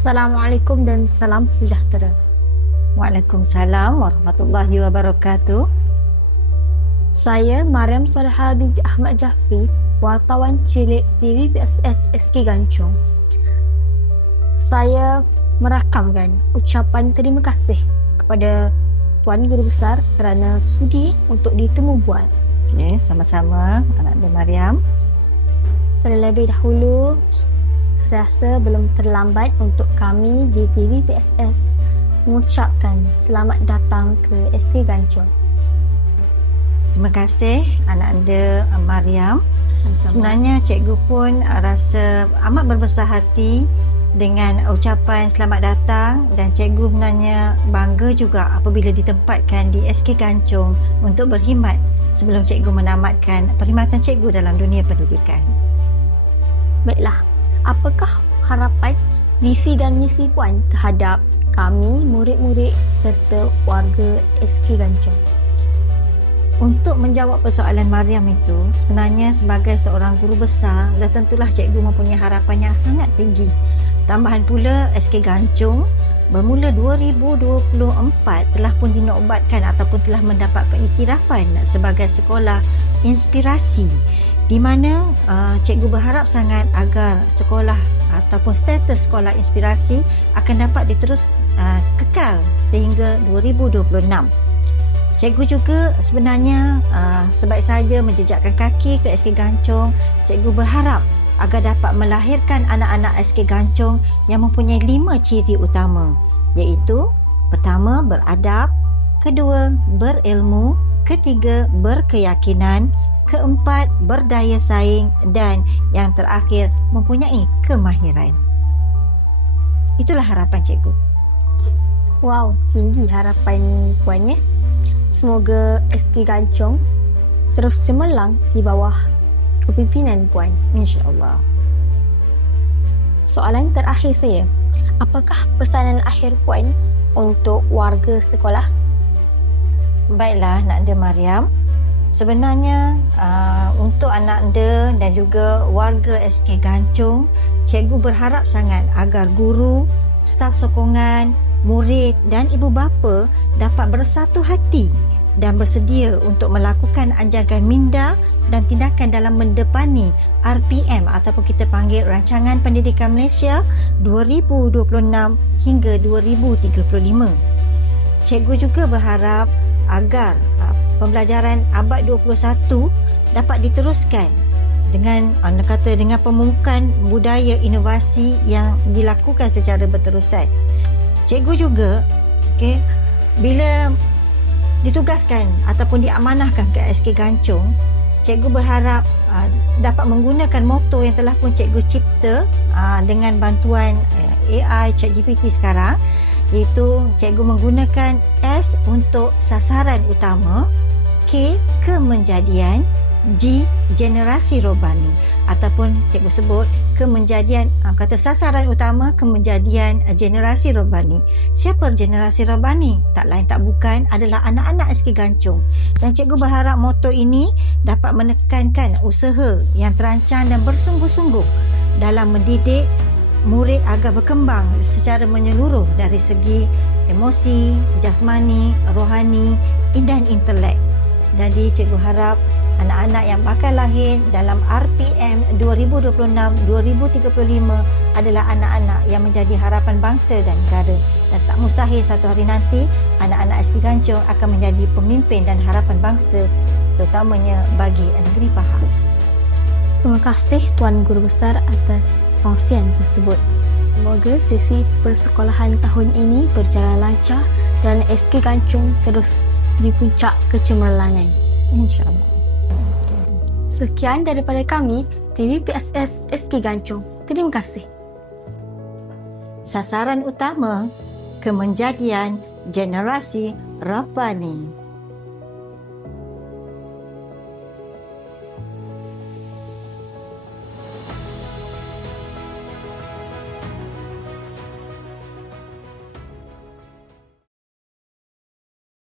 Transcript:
Assalamualaikum dan salam sejahtera. Waalaikumsalam warahmatullahi wabarakatuh. Saya Mariam Soleha binti Ahmad Jafri, wartawan cilik TV PSS SK Gancong. Saya merakamkan ucapan terima kasih kepada Tuan Guru Besar kerana sudi untuk ditemu buat. Okey, sama-sama anak dia Mariam. Terlebih dahulu, rasa belum terlambat untuk kami di TV PSS mengucapkan selamat datang ke SK Gancong. Terima kasih anak anda Mariam. Sama-sama. Sebenarnya cikgu pun uh, rasa amat berbesar hati dengan ucapan selamat datang dan cikgu sebenarnya bangga juga apabila ditempatkan di SK Gancong untuk berkhidmat sebelum cikgu menamatkan perkhidmatan cikgu dalam dunia pendidikan. Baiklah, apakah harapan, visi dan misi Puan terhadap kami, murid-murid serta warga SK Gancong? Untuk menjawab persoalan Mariam itu, sebenarnya sebagai seorang guru besar, dah tentulah cikgu mempunyai harapan yang sangat tinggi. Tambahan pula, SK Gancong bermula 2024 telah pun dinobatkan ataupun telah mendapat pengiktirafan sebagai sekolah inspirasi di mana uh, cikgu berharap sangat agar sekolah ataupun status sekolah inspirasi akan dapat diterus uh, kekal sehingga 2026. Cikgu juga sebenarnya uh, sebaik saja menjejakkan kaki ke SK Gancong, cikgu berharap agar dapat melahirkan anak-anak SK Gancong yang mempunyai lima ciri utama iaitu pertama beradab, kedua berilmu, ketiga berkeyakinan, keempat berdaya saing dan yang terakhir mempunyai kemahiran. Itulah harapan cikgu. Wow, tinggi harapan Puan ya. Semoga SK Gancong terus cemerlang di bawah kepimpinan Puan. InsyaAllah. Soalan terakhir saya, apakah pesanan akhir Puan untuk warga sekolah? Baiklah, Nak Anda Mariam. Sebenarnya uh, untuk anak anda dan juga warga SK Gancong, cikgu berharap sangat agar guru, staf sokongan, murid dan ibu bapa dapat bersatu hati dan bersedia untuk melakukan anjakan minda dan tindakan dalam mendepani RPM ataupun kita panggil Rancangan Pendidikan Malaysia 2026 hingga 2035. Cikgu juga berharap agar pembelajaran abad 21 dapat diteruskan dengan anda kata dengan pemukan budaya inovasi yang dilakukan secara berterusan. Cikgu juga okey bila ditugaskan ataupun diamanahkan ke SK Gancong, cikgu berharap uh, dapat menggunakan moto yang telah pun cikgu cipta uh, dengan bantuan uh, AI ChatGPT sekarang iaitu cikgu menggunakan S untuk sasaran utama, K kemenjadian, G generasi robani ataupun cikgu sebut kemenjadian uh, kata sasaran utama kemenjadian uh, generasi robani. Siapa generasi robani? Tak lain tak bukan adalah anak-anak SK Gancong. Dan cikgu berharap moto ini dapat menekankan usaha yang terancang dan bersungguh-sungguh dalam mendidik murid agar berkembang secara menyeluruh dari segi emosi, jasmani, rohani dan intelek. Jadi cikgu harap anak-anak yang bakal lahir dalam RPM 2026-2035 adalah anak-anak yang menjadi harapan bangsa dan negara. Dan tak mustahil satu hari nanti anak-anak SK Gancong akan menjadi pemimpin dan harapan bangsa terutamanya bagi negeri Pahang. Terima kasih Tuan Guru Besar atas perkongsian tersebut. Semoga sesi persekolahan tahun ini berjalan lancar dan SK Gancong terus di puncak kecemerlangan. InsyaAllah. Sekian daripada kami, TV PSS SK Gancong. Terima kasih. Sasaran utama kemenjadian generasi Rabbani.